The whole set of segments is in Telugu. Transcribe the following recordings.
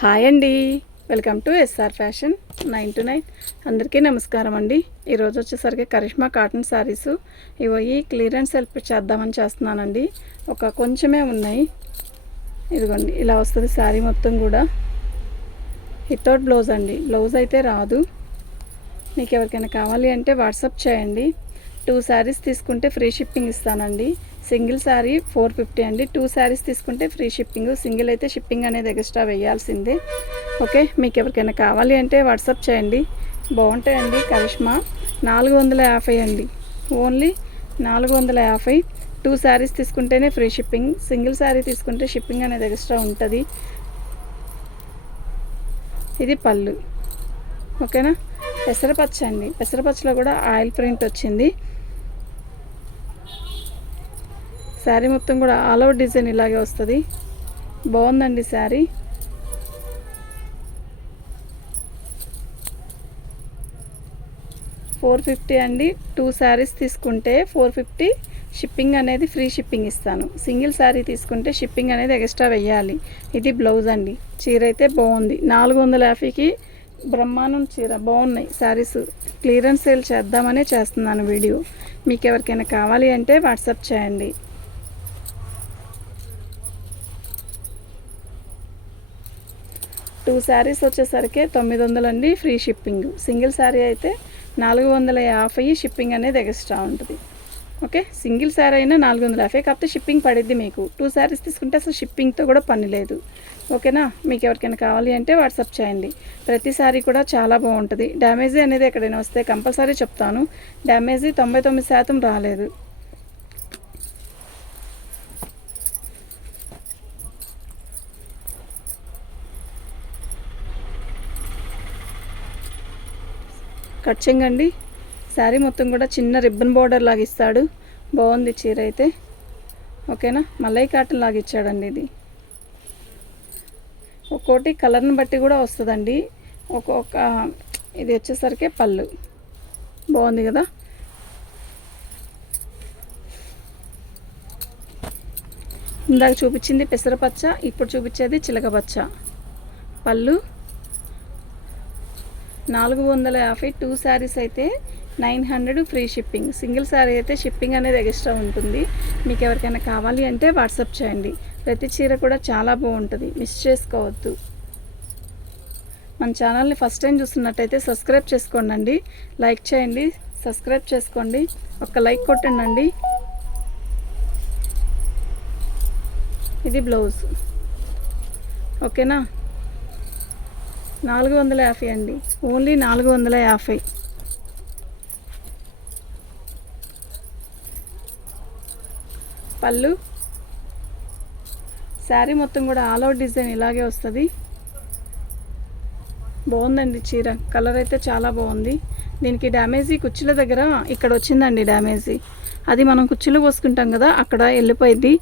హాయ్ అండి, welcome to SR fashion 9 to 9. అందరికీ నమస్కారం అండి. ఈరోజు వచ్చేసరికి కరిష్మా కాటన్ శారీస్ ఇవి క్లియరెన్స్ సెల్ చేద్దామని చేస్తున్నానండి. కొంచెమే ఉన్నాయి. ఇదిగోండి, ఇలా వస్తుంది శారీ మొత్తం కూడా. వితౌట్ బ్లౌజ్ అండి, బ్లౌజ్ అయితే రాదు. మీకు ఎవరికైనా కావాలి అంటే వాట్సాప్ చేయండి. 2 శారీస్ తీసుకుంటే ఫ్రీ షిప్పింగ్ ఇస్తానండి. సింగిల్ శారీ 450 అండి. 2 శారీస్ తీసుకుంటే ఫ్రీ షిప్పింగ్. సింగిల్ అయితే షిప్పింగ్ అనేది ఎక్స్ట్రా వేయాల్సిందే. ఓకే, మీకు ఎవరికైనా కావాలి అంటే వాట్సాప్ చేయండి. బాగుంటాయండి. కరిష్మా 450 అండి, ఓన్లీ 450. 2 శారీస్ తీసుకుంటేనే ఫ్రీ షిప్పింగ్. సింగిల్ శారీ తీసుకుంటే షిప్పింగ్ అనేది ఎక్స్ట్రా ఉంటుంది. ఇది పళ్ళు, ఓకేనా. పెసరపచ్చ అండి, పెసరపచ్చలో కూడా ఆయిల్ ప్రింట్ వచ్చింది. శారీ మొత్తం కూడా ఆల్ ఓవర్ డిజైన్ ఇలాగే వస్తుంది. బాగుందండి శారీ. $450 అండి. 2 శారీస్ తీసుకుంటే 450 షిప్పింగ్ అనేది ఫ్రీ షిప్పింగ్ ఇస్తాను. సింగిల్ శారీ తీసుకుంటే షిప్పింగ్ అనేది ఎక్స్ట్రా వెయ్యాలి. ఇది బ్లౌజ్ అండి. చీర అయితే బాగుంది. 450కి బ్రహ్మాండం చీర. బాగున్నాయి శారీస్. క్లియరెన్స్ సేల్ చేద్దామనే చేస్తున్నాను వీడియో. మీకు ఎవరికైనా కావాలి అంటే వాట్సాప్ చేయండి. 2 శారీస్ వచ్చేసరికి 900 అండి, ఫ్రీ షిప్పింగ్. సింగిల్ శారీ అయితే 450 షిప్పింగ్ అనేది ఎక్స్ట్రా ఉంటుంది. ఓకే, సింగిల్ శారీ అయినా 450, కాకపోతే షిప్పింగ్ పడిద్ది మీకు. 2 శారీస్ తీసుకుంటే అసలు షిప్పింగ్తో కూడా పని లేదు. ఓకేనా. మీకు ఎవరికైనా కావాలి అంటే వాట్సాప్ చేయండి. ప్రతి శారీ కూడా చాలా బాగుంటుంది. డ్యామేజీ అనేది ఎక్కడైనా వస్తే కంపల్సరీ చెప్తాను. డ్యామేజీ 99% రాలేదు. కట్చింగ్ అండి. శారీ మొత్తం కూడా చిన్న రిబ్బన్ బార్డర్ లాగా ఇస్తాడు. బాగుంది చీర అయితే, ఓకేనా. మలై కాటన్ లాగా ఇచ్చాడండి. ఇది ఒక్కోటి కలర్ని బట్టి కూడా వస్తుందండి. ఒక్కొక్క ఇది వచ్చేసరికి పళ్ళు. బాగుంది కదా. ఇందాక చూపించింది పెసరపచ్చ, ఇప్పుడు చూపించేది చిలకపచ్చ. పళ్ళు 450. 2 శారీస్ అయితే 900 ఫ్రీ షిప్పింగ్. సింగిల్ శారీ అయితే షిప్పింగ్ అనేది ఎక్స్ట్రా ఉంటుంది. మీకు ఎవరికైనా కావాలి అంటే వాట్సాప్ చేయండి. ప్రతి చీర కూడా చాలా బాగుంటుంది, మిస్ చేసుకోవద్దు. మన ఛానల్ని ఫస్ట్ టైం చూస్తున్నట్టయితే సబ్స్క్రైబ్ చేసుకోండి. లైక్ చేయండి, సబ్స్క్రైబ్ చేసుకోండి. ఒక లైక్ కొట్టండి. ఇది బ్లౌజ్, ఓకేనా. 450 అండి, ఓన్లీ 450. పళ్ళు శారీ మొత్తం కూడా ఆల్ అవుట్ డిజైన్ ఇలాగే వస్తుంది. బాగుందండి చీర. కలర్ అయితే చాలా బాగుంది. దీనికి డ్యామేజీ కుచ్చుల దగ్గర ఇక్కడ వచ్చిందండి డ్యామేజీ. అది మనం కుచ్చులు పోసుకుంటాం కదా, అక్కడ వెళ్ళిపోయింది.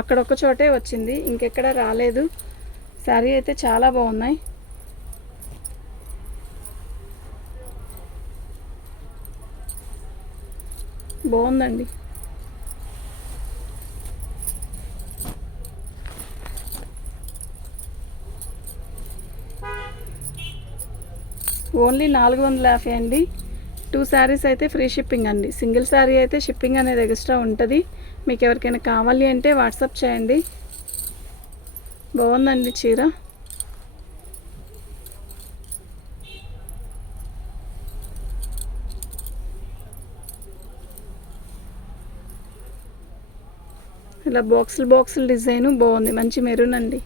అక్కడ ఒక చోటే వచ్చింది, ఇంకెక్కడ రాలేదు. శారీ అయితే చాలా బాగున్నాయి. బాగుందండి. ఓన్లీ 450 అండి. 2 శారీస్ అయితే ఫ్రీ షిప్పింగ్ అండి. సింగిల్ శారీ అయితే షిప్పింగ్ అనేది ఎక్స్ట్రా ఉంటుంది. మీకు ఎవరికైనా కావాలి అంటే వాట్సాప్ చేయండి. బాగుందండి చీర. ఇలా బాక్సులు డిజైను బాగుంది. మంచి మెరూన్ అండి.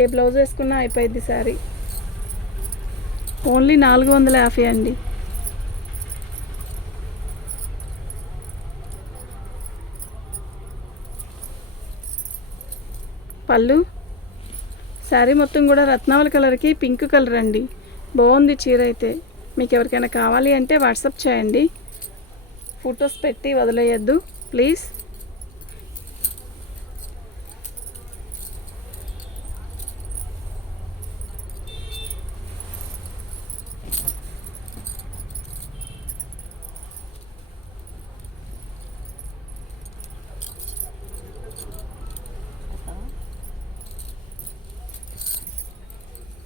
ఏ బ్లౌజ్ వేసుకున్నా అయిపోయింది శారీ. ఓన్లీ 450 అండి. పళ్ళు శారీ మొత్తం కూడా రత్నావళి కలర్కి పింక్ కలర్ అండి. బాగుంది చీర అయితే. మీకు ఎవరికైనా కావాలి అంటే వాట్సాప్ చేయండి. ఫొటోస్ పెట్టి వదిలేయద్దు ప్లీజ్.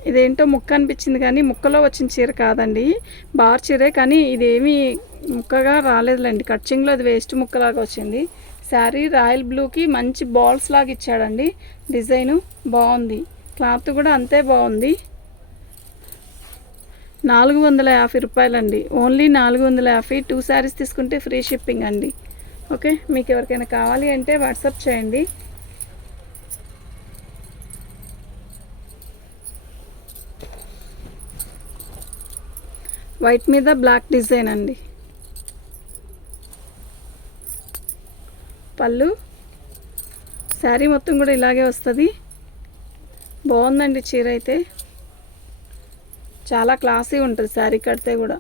ఇదేంటో ముక్క అనిపించింది కానీ ముక్కలో వచ్చిన చీర కాదండి, బార్ చీరే. కానీ ఇదేమీ ముక్కగా రాలేదులేండి, కట్చింగ్లో అది వేస్ట్ ముక్కలాగా వచ్చింది. శారీ రాయల్ బ్లూకి మంచి బాల్స్ లాగా ఇచ్చాడండి, డిజైను బాగుంది, క్లాత్ కూడా అంతే బాగుంది. 450 రూపాయలండి, ఓన్లీ 450. 2 శారీస్ తీసుకుంటే ఫ్రీ షిప్పింగ్ అండి. ఓకే, మీకు ఎవరికైనా కావాలి అంటే వాట్సాప్ చేయండి. వైట్ మీద బ్లాక్ డిజైన్ అండి. పళ్ళు, శారీ మొత్తం కూడా ఇలాగే వస్తుంది. బాగుందండి చీర అయితే, చాలా క్లాసీ ఉంటుంది శారీ కడితే కూడా.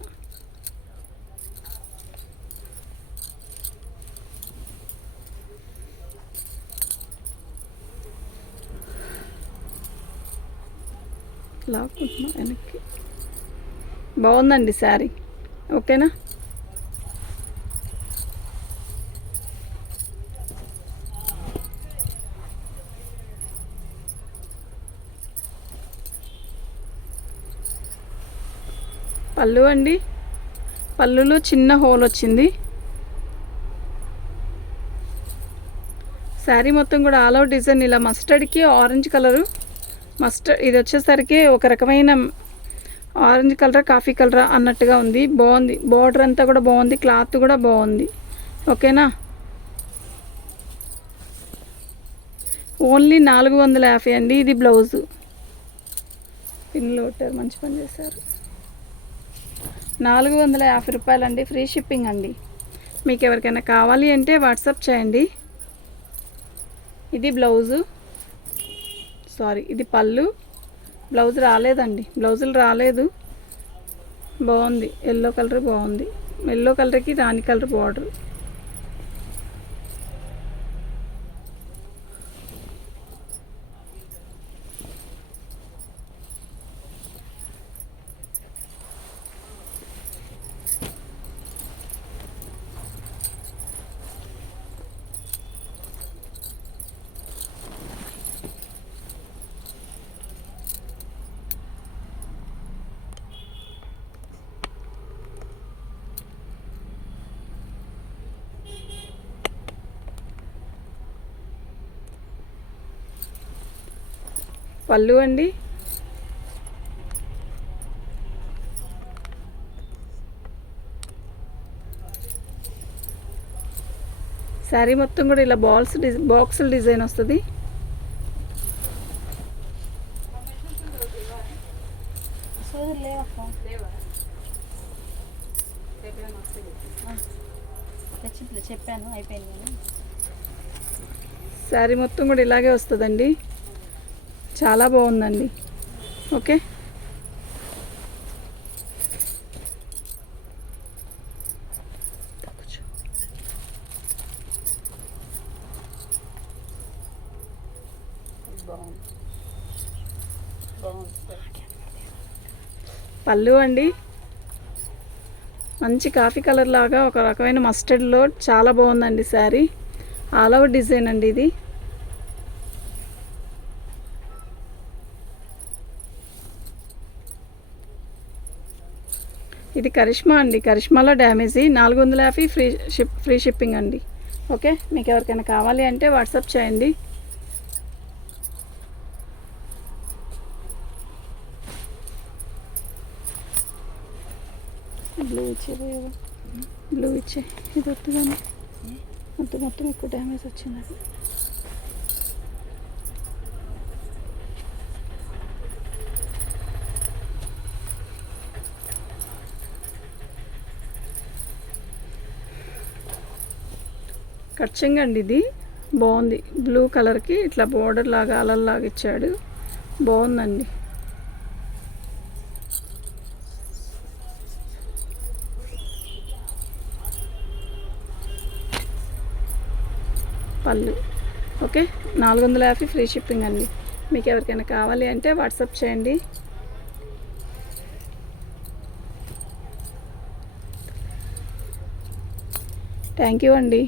లాక్కుంటున్నా వెనక్కి, బాగుందండి శారీ. ఓకేనా, పళ్ళు అండి, పళ్ళులో చిన్న హోల్ వచ్చింది. శారీ మొత్తం కూడా ఆల్ అవుట్ డిజైన్ ఇలా మస్టర్డ్కి ఆరెంజ్ కలరు, మస్టర్డ్ ఇది వచ్చేసరికి ఒక రకమైన ఆరెంజ్ కలర్ కాఫీ కలర్ అన్నట్టుగా ఉంది. బాగుంది, బార్డర్ అంతా కూడా బాగుంది, క్లాత్ కూడా బాగుంది. ఓకేనా, ఓన్లీ 450 అండి. ఇది బ్లౌజు, పిన్ లోటర్ మంచి పని చేశారు. 450 రూపాయలండి, ఫ్రీ షిప్పింగ్ అండి. మీకు ఎవరికైనా కావాలి అంటే వాట్సాప్ చేయండి. ఇది బ్లౌజు, సారీ ఇది పళ్ళు. బ్లౌజ్ రాలేదండి, బ్లౌజులు రాలేదు. బాగుంది, ఎల్లో కలర్ బాగుంది, ఎల్లో కలర్కి రాణి కలర్ బార్డర్. పళ్ళు అండి, శారీ మొత్తం కూడా ఇలా బాక్సుల డిజైన్ వస్తుంది. చెప్పాను అయిపోయింది. శారీ మొత్తం కూడా ఇలాగే వస్తుందండి, చాలా బాగుందండి. ఓకే, పళ్ళు అండి, మంచి కాఫీ కలర్ లాగా ఒక రకమైన మస్టర్డ్లో చాలా బాగుందండి శారీ. ఆల్ ఓవర్ డిజైన్ అండి ఇది. ఇది కరిష్మా అండి, కరిష్మాలో డ్యామేజీ. 450 ఫ్రీ షిప్పింగ్ అండి. ఓకే, మీకు ఎవరికైనా కావాలి అంటే వాట్సాప్ చేయండి. బ్లూ ఇచ్చే, బ్లూ ఇచ్చే, ఇది వద్దుగానే మొత్తం ఎక్కువ డ్యామేజ్ వచ్చిందండి. కట్చింగ్ అండి, ఇది బాగుంది. బ్లూ కలర్కి ఇట్లా బోర్డర్ లాగా అలల్లాగా ఇచ్చాడు, బాగుందండి. పళ్ళు ఓకే, 450 ఫ్రీ షిప్పింగ్ అండి. మీకు ఎవరికైనా కావాలి అంటే వాట్సాప్ చేయండి. థ్యాంక్ యూ అండి.